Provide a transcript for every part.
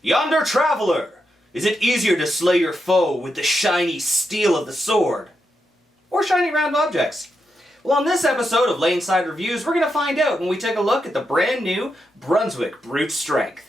Yonder traveler! Is it easier to slay your foe with the shiny steel of the sword? Or shiny round objects? Well, on this episode of Laneside Reviews, we're going to find out when we take a look at the brand new Brunswick Brute Strength.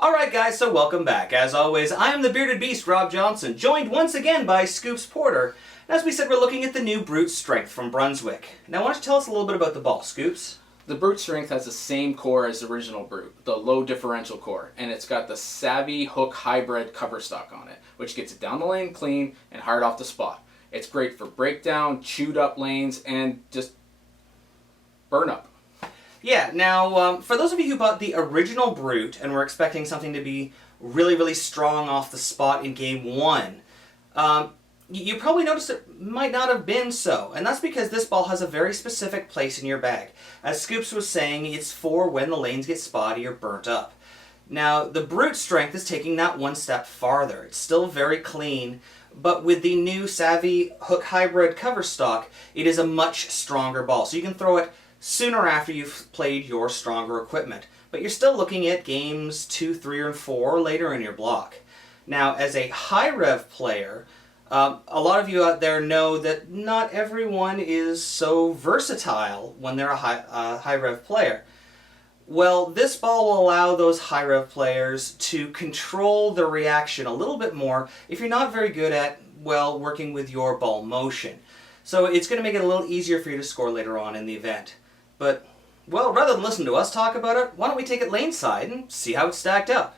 Alright guys, so welcome back. As always, I am the Bearded Beast, Rob Johnson, joined once again by Scoops Porter. And as we said, we're looking at the new Brute Strength from Brunswick. Now why don't you tell us a little bit about the ball, Scoops? The Brute Strength has the same core as the original Brute, the low differential core, and it's got the Savvy Hook Hybrid cover stock on it, which gets it down the lane clean and hard off the spot. It's great for breakdown, chewed up lanes, and just burn up. Yeah, now, for those of you who bought the original Brute and were expecting something to be really strong off the spot in Game 1, you probably noticed it might not have been so. And that's because this ball has a very specific place in your bag. As Scoops was saying, it's for when the lanes get spotty or burnt up. Now, the Brute Strength is taking that one step farther. It's still very clean, but with the new Savvy Hook Hybrid cover stock, it is a much stronger ball. So you can throw it sooner after you've played your stronger equipment. But you're still looking at games 2, 3, and 4 later in your block. Now, as a high-rev player, a lot of you out there know that not everyone is so versatile when they're a high-rev player. Well, this ball will allow those high-rev players to control the reaction a little bit more if you're not very good at, well, working with your ball motion. So it's going to make it a little easier for you to score later on in the event. But, well, rather than listen to us talk about it, why don't we take it laneside and see how it's stacked up?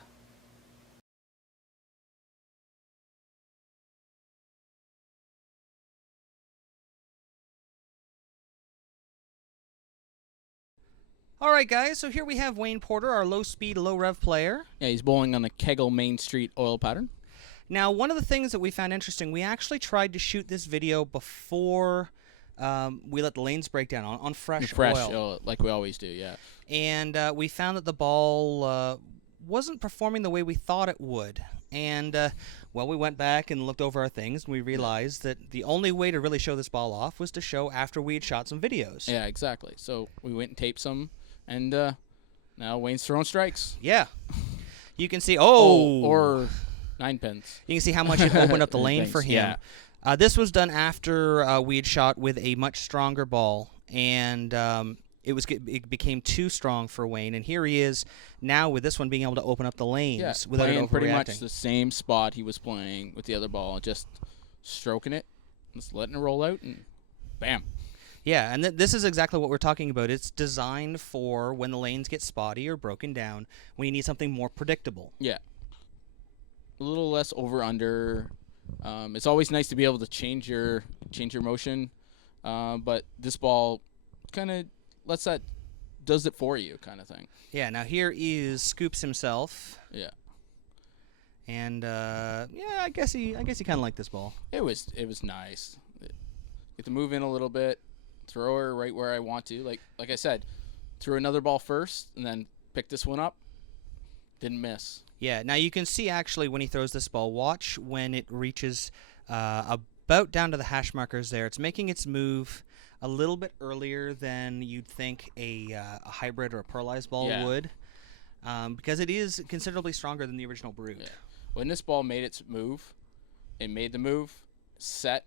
Alright guys, so here we have Wayne Porter, our low-speed, low-rev player. Yeah, he's bowling on the KEGEL Main Street oil pattern. Now, one of the things that we found interesting, we actually tried to shoot this video before we let the lanes break down on fresh oil. Like we always do, yeah. And we found that the ball wasn't performing the way we thought it would. And, well, we went back and looked over our things, and we realized that the only way to really show this ball off was to show after we had shot some videos. Yeah, exactly. So we went and taped some, and now Wayne's throwing strikes. Yeah. You can see, or 9 pins. You can see how much it opened up the lane for him. Yeah. This was done after we had shot with a much stronger ball, and it became too strong for Wayne. And here he is now with this one being able to open up the lanes without it overreacting. Pretty much the same spot he was playing with the other ball, just stroking it, just letting it roll out, and bam. Yeah, and this is exactly what we're talking about. It's designed for when the lanes get spotty or broken down, when you need something more predictable. Yeah. A little less over-under. It's always nice to be able to change your motion, but this ball kind of does it for you, kind of thing. Yeah. Now here is Scoops himself. Yeah. And yeah, I guess he kind of liked this ball. It was nice. Get to move in a little bit, throw her right where I want to. Like I said, threw another ball first, and then pick this one up. Didn't miss. Yeah, now you can see actually when he throws this ball, watch when it reaches about down to the hash markers there. It's making its move a little bit earlier than you'd think a hybrid or a pearlized ball would, because it is considerably stronger than the original Brute. Yeah. When this ball made its move, it made the move, set,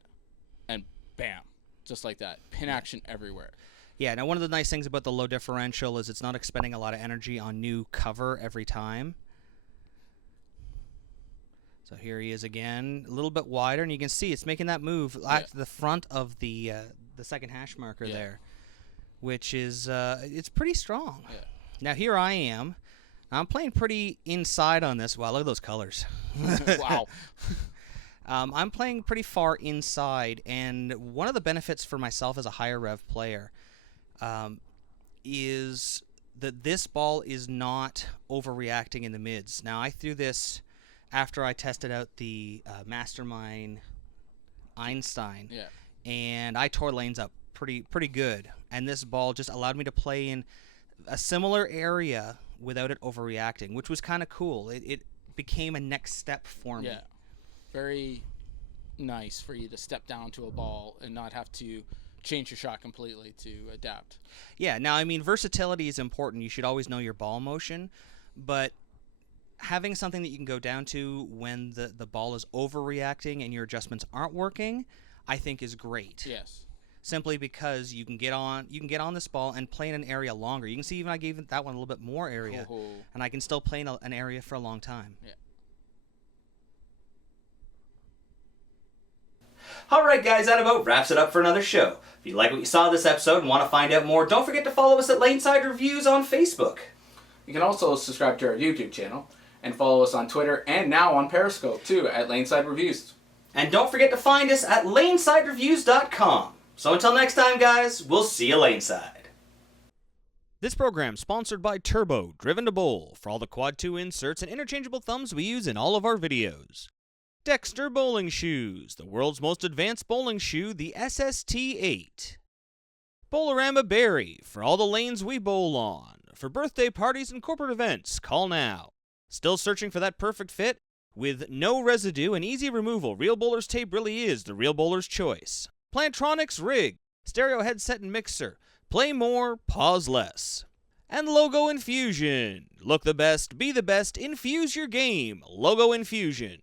and bam, just like that. Pin action everywhere. Yeah, now one of the nice things about the low differential is it's not expending a lot of energy on new cover every time. So here he is again, a little bit wider, and you can see it's making that move at the front of the second hash marker there, which is it's pretty strong. Yeah. Now here I am. I'm playing pretty inside on this. Wow, look at those colors. Wow. I'm playing pretty far inside, and one of the benefits for myself as a higher rev player is that this ball is not overreacting in the mids. Now, I threw this after I tested out the Mastermind Einstein, Yeah. and I tore lanes up pretty good. And this ball just allowed me to play in a similar area without it overreacting, which was kind of cool. It became a next step for me. Yeah. Very nice for you to step down to a ball and not have to change your shot completely to adapt. Yeah, now, I mean, versatility is important. You should always know your ball motion, but having something that you can go down to when the ball is overreacting and your adjustments aren't working, I think is great. Yes. Simply because you can get on this ball and play in an area longer. You can see even I gave that one a little bit more area, and I can still play in an area for a long time. Yeah. Alright guys, that about wraps it up for another show. If you like what you saw this episode and want to find out more, don't forget to follow us at Laneside Reviews on Facebook. You can also subscribe to our YouTube channel and follow us on Twitter and now on Periscope too at Laneside Reviews. And don't forget to find us at lanesidereviews.com. So until next time guys, we'll see you Laneside. This program sponsored by Turbo, Driven to Bowl, for all the Quad 2 inserts and interchangeable thumbs we use in all of our videos. Dexter Bowling Shoes, the world's most advanced bowling shoe, the SST-8. Bowlerama Berry, for all the lanes we bowl on. For birthday parties and corporate events, call now. Still searching for that perfect fit? With no residue and easy removal, Real Bowler's Tape really is the Real Bowler's choice. Plantronics Rig, stereo headset and mixer. Play more, pause less. And Logo Infusion. Look the best, be the best, infuse your game. Logo Infusion.